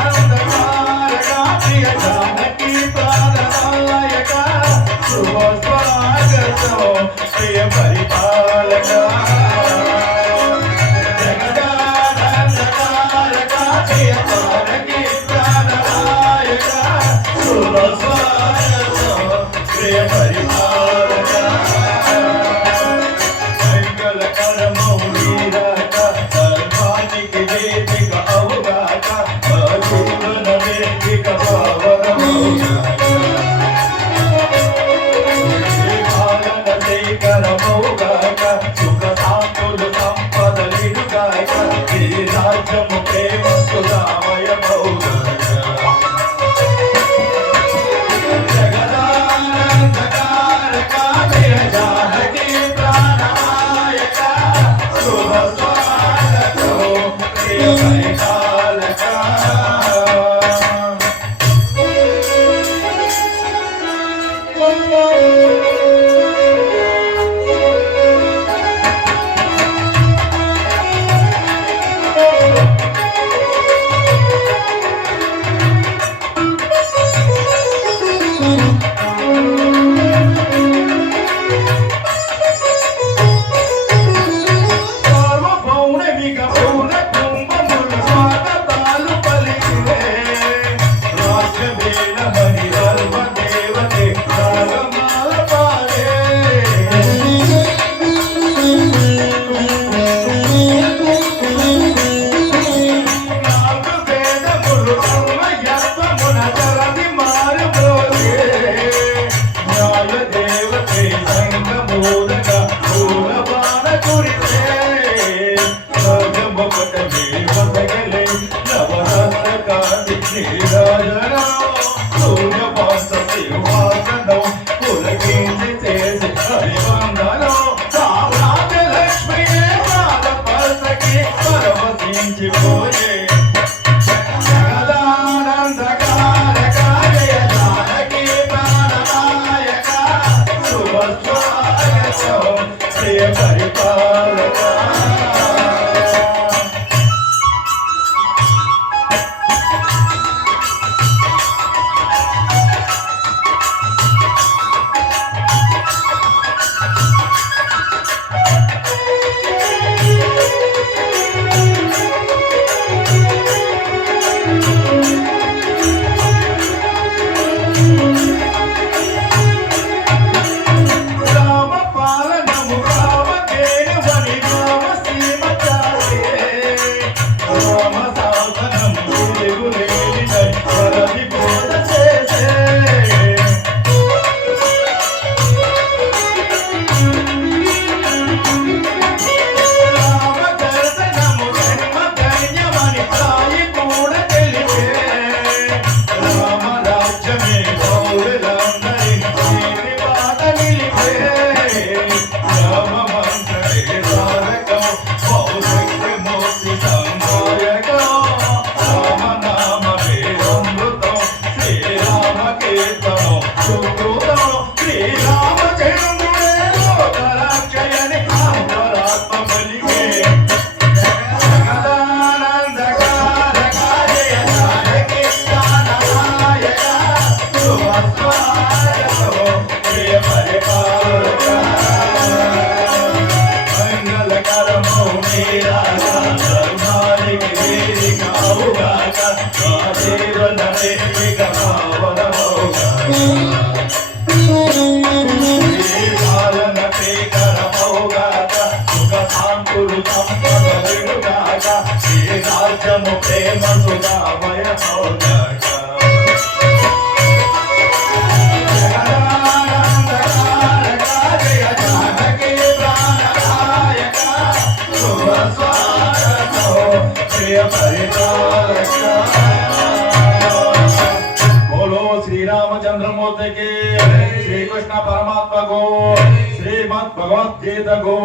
జగదానందకారక ప్రియ జానకి ప్రాణనాయక శుభ స్వాగతం ప్రియ పరిపాలక జగదానందకారక ప్రియ జానకి ప్రాణనాయక శుభ స్వాగతం ప్రియ పరిపాలక మంగళకరమౌ వీరక ధర్మానికి వేదిక అవుగాక జీవన వేదిక పావనమౌగాక పాలన శేఖరమౌగాక సుఖ శాంతులు సంపదలిడుగాక ఈ రాజ్యము ప్రేమ సుధామయమౌగాక జగదానందకారక ప్రియ జానకి ప్రాణనాయక శుభ స్వాగతం ప్రియ పరిపాలక సార్వభౌమిక పౌర కుంభముల స్వాగతాలు పలికివే రాజ్యవేల హరి ధర్మ దేవతే రాగమాల పాడే నాలుగు వేదములు అన్వయత్వమున జరది మారుమోగే న్యాయ దేవతే సంగమూలక పూలబాణ కురిసే రాజమొకటమే వదగలే నవరత్న కాంతి శ్రీరాజరా సూర్యపాస సింహాసనం పులకించి చేసి హరివందనం సామ్రాజ్యలక్ష్మియే పాదపసకి పరవశించిపోయే జగదానందకారక జయ జానకి ప్రాణనాయక శుభ స్వాగతం ప్రియ పరిపాలక రామ పాలనము రామకేనువని రామ సీమ చాలే రామ శాసనము తిరుగులేనిదై వరది బోధ చేసే రామ దర్శనము జన్మ ధన్యమని తాయి కూడా తెలిపే రామ రాజ్యమే పౌరులందరి నీతి బాట నిలిపే రామ మంత్రే తారకం పౌరక్య మోక్తి సందాయకం రామ నామమే అమృతం శ్రీరామ కీర్తనం సుకృతం శ్రీరామచంద్రుడే లోకరక్షయని అంతరాత్మ పలికే జగదానందకారక జయ జానకి ప్రాణనాయక శుభ స్వాగతం ప్రియ పరిపాలక మంగళకరమౌ వీరక ధర్మానికి వేదిక అవుగాక జీవన వేదిక పావనమౌగాక పాలన శేఖరమౌగాక సుఖ శాంతులు సంపదలిడుగాక ఈ రాజ్యము ప్రేమ సుధామయమౌగాక జగదానందకారక జయ జానకి ప్రాణనాయక శుభ స్వాగతం ప్రియ పరిపాలక बोलो श्री रामचंद्रमूर्ति की श्री कृष्ण परमात्मा को श्रीमद् भगवद गीता को